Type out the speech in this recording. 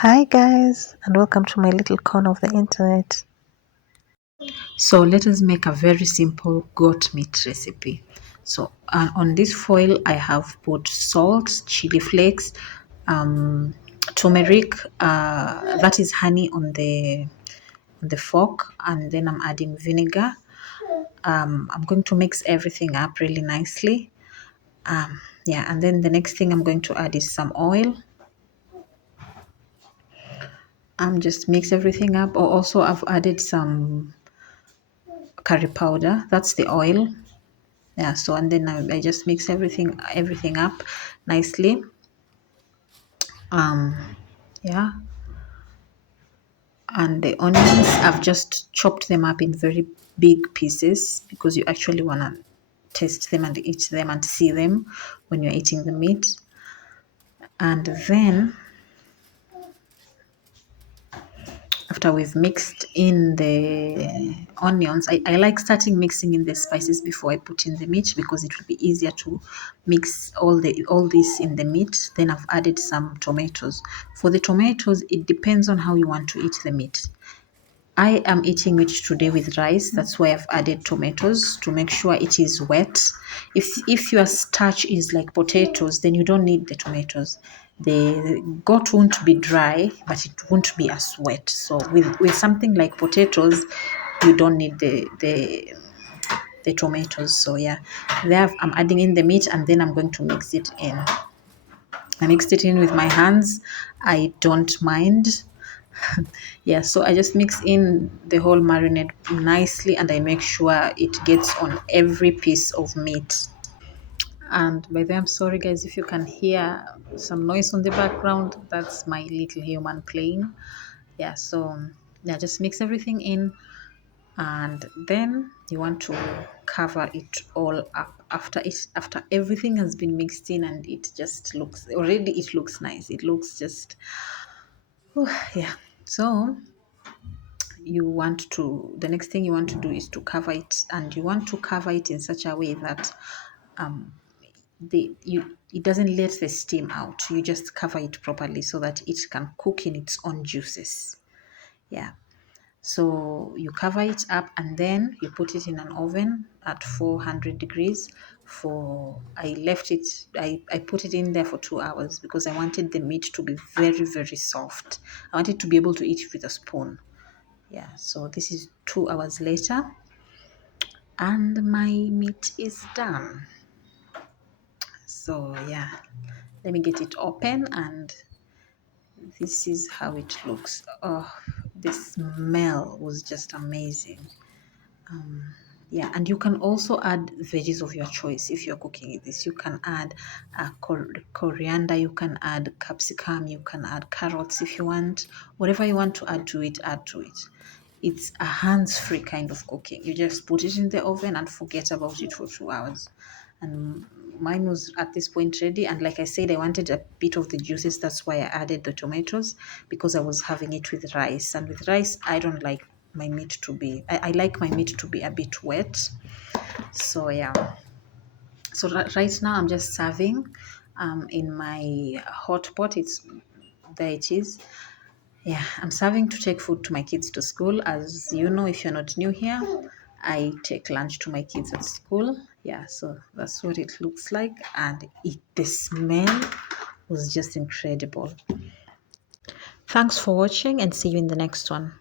Hi guys, and welcome to my little corner of the internet. So let us make a very simple goat meat recipe. So on this foil I have put salt, chili flakes, turmeric, that is honey on the fork, and then I'm adding vinegar. I'm going to mix everything up really nicely. Yeah, and then the next thing I'm going to add is some oil. Just mix everything up. Or also I've added some curry powder. That's the oil. Yeah. So and then I just mix everything up nicely. Yeah. And the onions, I've just chopped them up in very big pieces because you actually wanna taste them and eat them and see them when you're eating the meat. And then after we've mixed in the onions, I like starting mixing in the spices before I put in the meat because it will be easier to mix all this in the meat. Then I've added some tomatoes. For the tomatoes, it depends on how you want to eat the meat. I am eating it today with rice. That's why I've added tomatoes to make sure it is wet. If your starch is like potatoes, then you don't need the tomatoes. The goat won't be dry, but it won't be as wet. So with something like potatoes, you don't need the tomatoes. So yeah, there I'm adding in the meat and then I'm going to mix it in. I mixed it in with my hands. I don't mind. Yeah, so I just mix in the whole marinade nicely and I make sure it gets on every piece of meat. And by the way, I'm sorry guys if you can hear some noise on the background. That's my little human playing. Yeah, so yeah, just mix everything in and then you want to cover it all up after everything has been mixed in and it just looks already it looks nice. It looks just yeah. So the next thing you want to do is to cover it, and you want to cover it in such a way that it doesn't let the steam out. You just cover it properly so that it can cook in its own juices. Yeah. So you cover it up and then you put it in an oven at 400 degrees for I put it in there for 2 hours because I wanted the meat to be very, very soft. I wanted to be able to eat it with a spoon. Yeah, so this is 2 hours later and my meat is done. So yeah, let me get it open and this is how it looks. Oh, the smell was just amazing. Yeah, and you can also add veggies of your choice if you're cooking this. You can add coriander, you can add capsicum, you can add carrots if you want. Whatever you want to add to it, add to it. It's a hands-free kind of cooking. You just put it in the oven and forget about it for 2 hours. And mine was at this point ready. And like I said, I wanted a bit of the juices. That's why I added the tomatoes because I was having it with rice. And with rice, I don't like my meat to be, I like my meat to be a bit wet. So yeah. So right now I'm just serving in my hot pot. There it is. Yeah, I'm serving to take food to my kids to school. As you know, if you're not new here, I take lunch to my kids at school. Yeah, so that's what it looks like. And the smell was just incredible. Thanks for watching and see you in the next one.